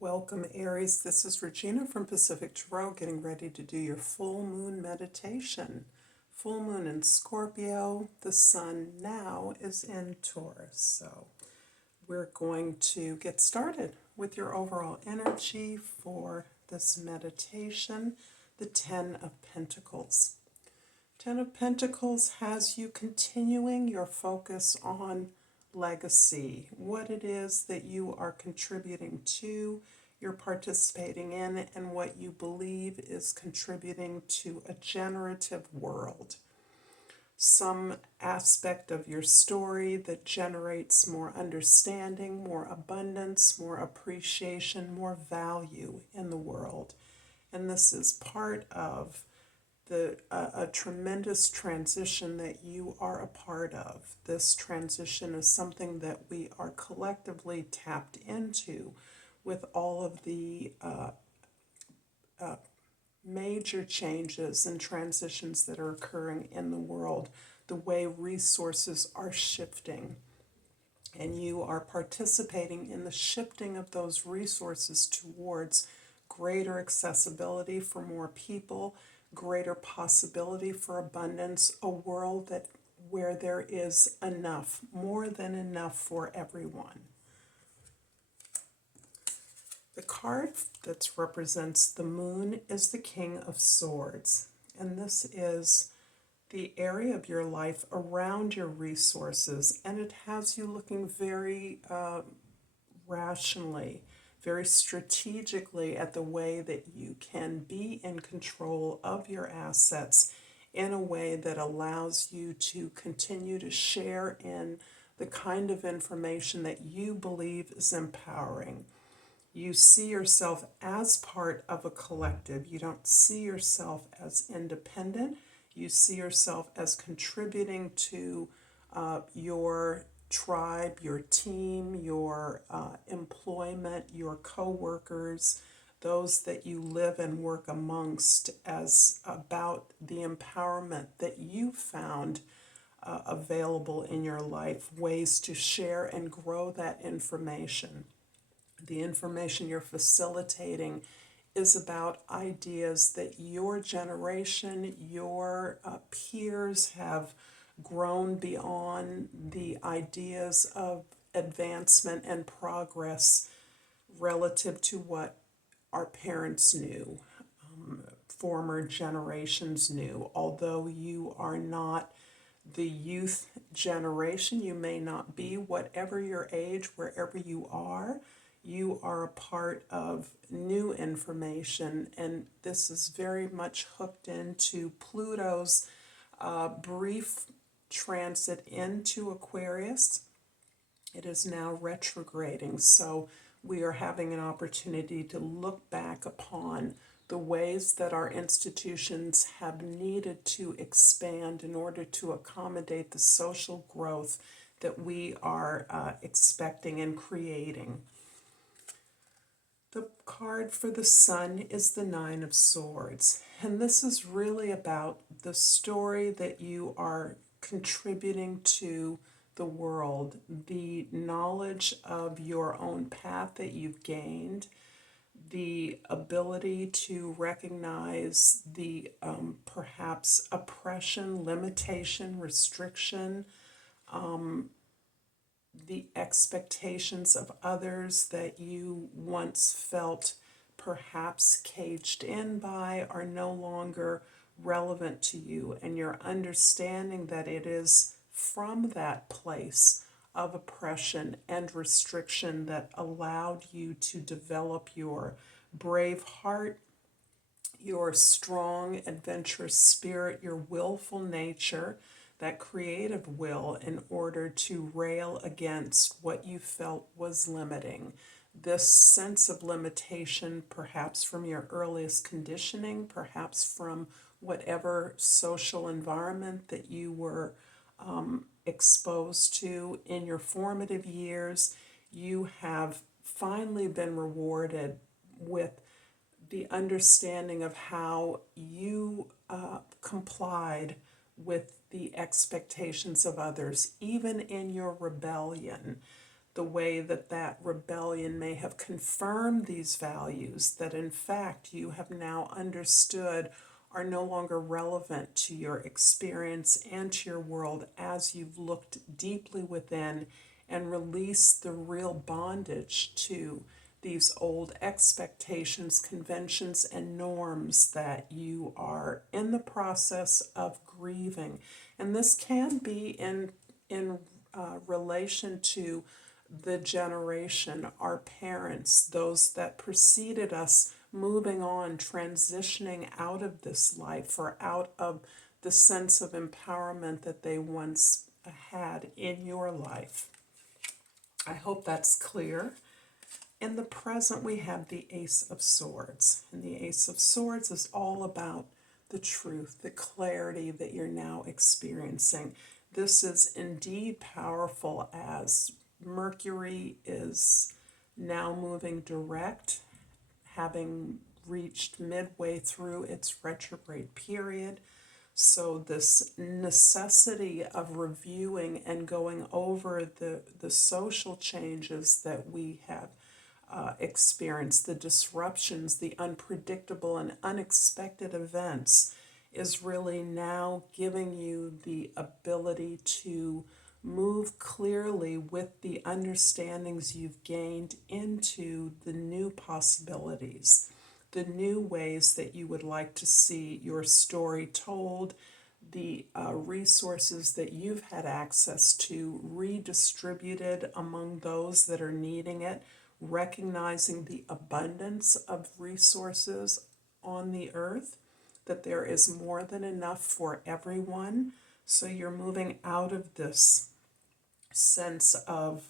Welcome, Aries. This is Regina from Pacific Tarot, getting ready to do your full moon meditation. Full moon in Scorpio. The sun now is in Taurus. So we're going to get started with your overall energy for this meditation. The Ten of Pentacles. Ten of Pentacles has you continuing your focus on legacy, what it is that you are contributing to, you're participating in, and what you believe is contributing to a generative world. Some aspect of your story that generates more understanding, more abundance, more appreciation, more value in the world. And this is part of a tremendous transition that you are a part of. This transition is something that we are collectively tapped into with all of the major changes and transitions that are occurring in the world, the way resources are shifting. And you are participating in the shifting of those resources towards greater accessibility for more people, greater possibility for abundance, a world where there is enough, more than enough for everyone. The card that represents the moon is the King of Swords, and this is the area of your life around your resources, and it has you looking very rationally, very strategically at the way that you can be in control of your assets in a way that allows you to continue to share in the kind of information that you believe is empowering. You see yourself as part of a collective. You don't see yourself as independent. You see yourself as contributing to your tribe, your team, your employment, your co-workers, those that you live and work amongst, as about the empowerment that you found available in your life, ways to share and grow that information. The information you're facilitating is about ideas that your generation, your peers have grown beyond, the ideas of advancement and progress relative to what our parents knew, former generations knew. Although you are not the youth generation, you may not be, whatever your age, wherever you are a part of new information, and this is very much hooked into Pluto's brief transit into Aquarius. It is now retrograding, so we are having an opportunity to look back upon the ways that our institutions have needed to expand in order to accommodate the social growth that we are expecting and creating. The card for the sun is the Nine of Swords, and this is really about the story that you are contributing to the world, the knowledge of your own path that you've gained, the ability to recognize the perhaps oppression, limitation, restriction, the expectations of others that you once felt perhaps caged in by are no longer relevant to you, and you're understanding that it is from that place of oppression and restriction that allowed you to develop your brave heart, your strong, adventurous spirit, your willful nature, that creative will, in order to rail against what you felt was limiting. This sense of limitation, perhaps from your earliest conditioning, perhaps from whatever social environment that you were exposed to in your formative years, you have finally been rewarded with the understanding of how you complied with the expectations of others, even in your rebellion. the way that that rebellion may have confirmed these values that in fact you have now understood are no longer relevant to your experience and to your world as you've looked deeply within and released the real bondage to these old expectations, conventions, and norms that you are in the process of grieving. And this can be in relation to the generation, our parents, those that preceded us, moving on, transitioning out of this life or out of the sense of empowerment that they once had in your life. I hope that's clear. In the present, we have the Ace of Swords. And the Ace of Swords is all about the truth, the clarity that you're now experiencing. This is indeed powerful as Mercury is now moving direct, having reached midway through its retrograde period. So this necessity of reviewing and going over the social changes that we have experienced, the disruptions, the unpredictable and unexpected events, is really now giving you the ability to move clearly with the understandings you've gained into the new possibilities, the new ways that you would like to see your story told, the resources that you've had access to redistributed among those that are needing it, recognizing the abundance of resources on the earth, that there is more than enough for everyone. So you're moving out of this sense of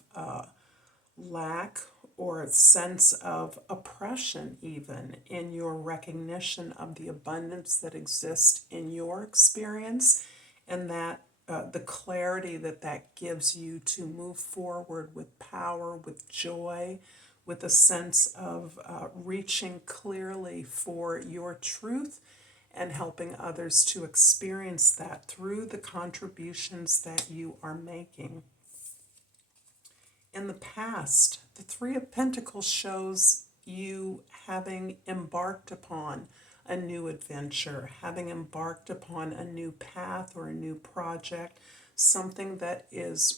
lack or sense of oppression even in your recognition of the abundance that exists in your experience, and that the clarity that that gives you to move forward with power, with joy, with a sense of reaching clearly for your truth and helping others to experience that through the contributions that you are making. In the past, the Three of Pentacles shows you having embarked upon a new adventure, having embarked upon a new path or a new project, something that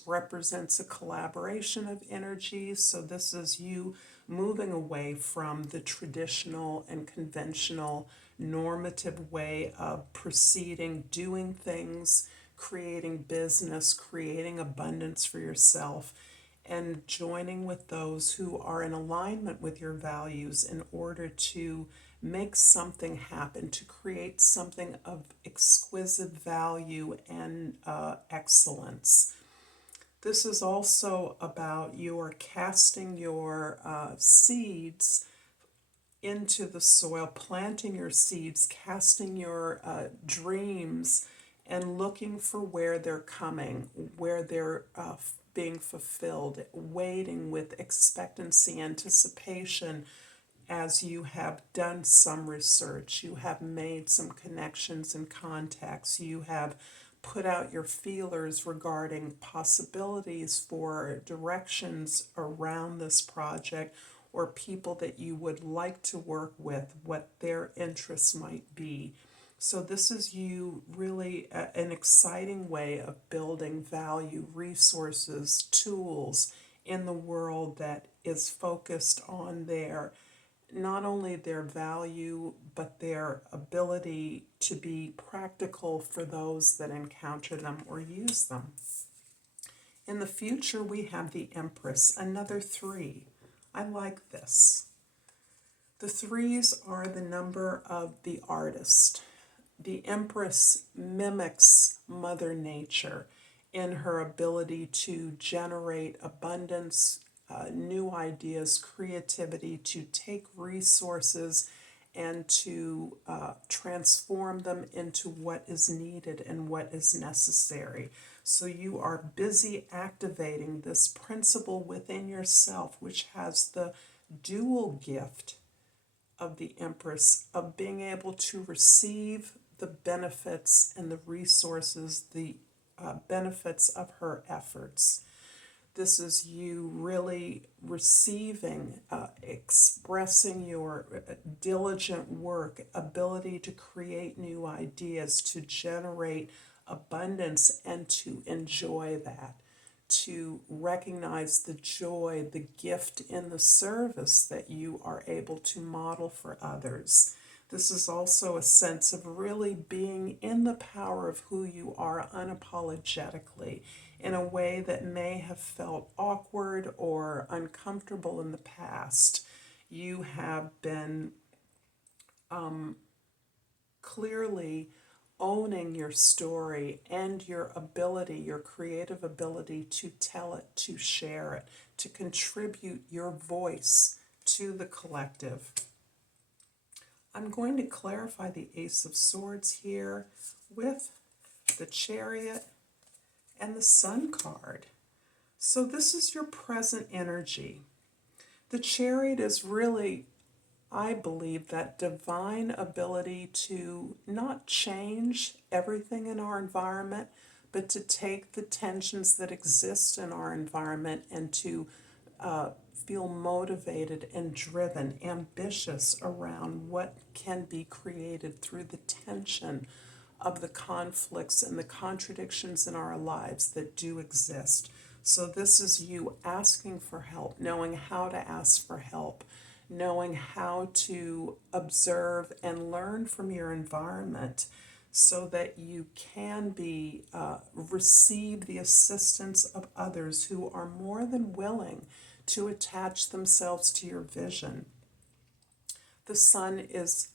represents a collaboration of energies. So this is you moving away from the traditional and conventional normative way of proceeding, doing things, creating business, creating abundance for yourself, and joining with those who are in alignment with your values in order to make something happen, to create something of exquisite value and excellence. This is also about your casting your seeds into the soil, planting your seeds, casting your dreams, and looking for where they're coming, where they're being fulfilled, waiting with expectancy, anticipation, as you have done some research, you have made some connections and contacts, you have put out your feelers regarding possibilities for directions around this project or people that you would like to work with, what their interests might be. So this is you really an exciting way of building value, resources, tools in the world that is focused on not only their value, but their ability to be practical for those that encounter them or use them. In the future, we have the Empress, another 3. I like this. The 3s are the number of the artist. The Empress mimics Mother Nature in her ability to generate abundance, new ideas, creativity, to take resources and to transform them into what is needed and what is necessary. So you are busy activating this principle within yourself, which has the dual gift of the Empress of being able to receive the benefits and the resources, the benefits of her efforts. This is you really receiving, expressing your diligent work, ability to create new ideas, to generate abundance, and to enjoy that, to recognize the joy, the gift in the service that you are able to model for others. This is also a sense of really being in the power of who you are unapologetically, in a way that may have felt awkward or uncomfortable in the past. You have been clearly owning your story and your ability, your creative ability to tell it, to share it, to contribute your voice to the collective. I'm going to clarify the Ace of Swords here with the Chariot and the Sun card. So this is your present energy. The Chariot is really, I believe, that divine ability to not change everything in our environment, but to take the tensions that exist in our environment and to feel motivated and driven, ambitious around what can be created through the tension of the conflicts and the contradictions in our lives that do exist. So this is you asking for help, knowing how to ask for help, knowing how to observe and learn from your environment so that you can be receive the assistance of others who are more than willing to attach themselves to your vision. The Sun is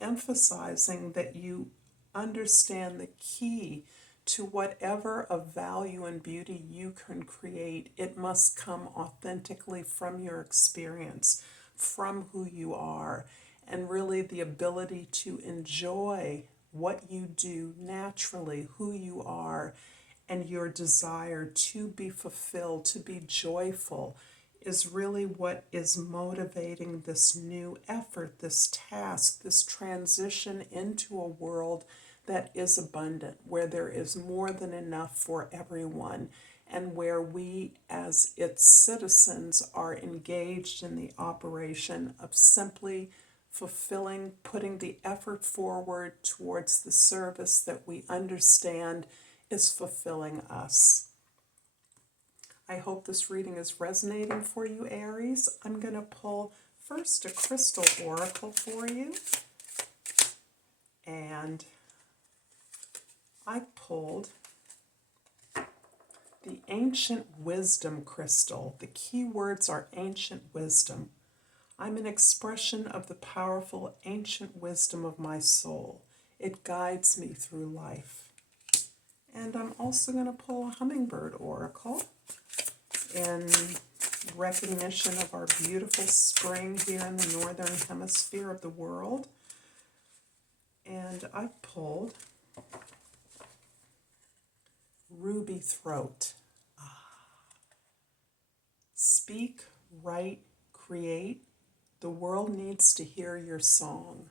emphasizing that you understand the key to whatever of value and beauty you can create. It must come authentically from your experience, from who you are, and really the ability to enjoy what you do naturally, who you are, and your desire to be fulfilled, to be joyful, is really what is motivating this new effort, this task, this transition into a world that is abundant, where there is more than enough for everyone, and where we as its citizens are engaged in the operation of simply fulfilling, putting the effort forward towards the service that we understand is fulfilling us. I hope this reading is resonating for you, Aries. I'm going to pull first a crystal oracle for you. And I pulled the Ancient Wisdom crystal. The key words are ancient wisdom. I'm an expression of the powerful ancient wisdom of my soul. It guides me through life. And I'm also going to pull a hummingbird oracle in recognition of our beautiful spring here in the northern hemisphere of the world. And I pulled Ruby Throat. Speak, write, create. The world needs to hear your song.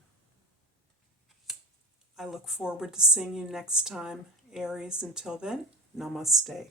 I look forward to seeing you next time, Aries. Until then, namaste.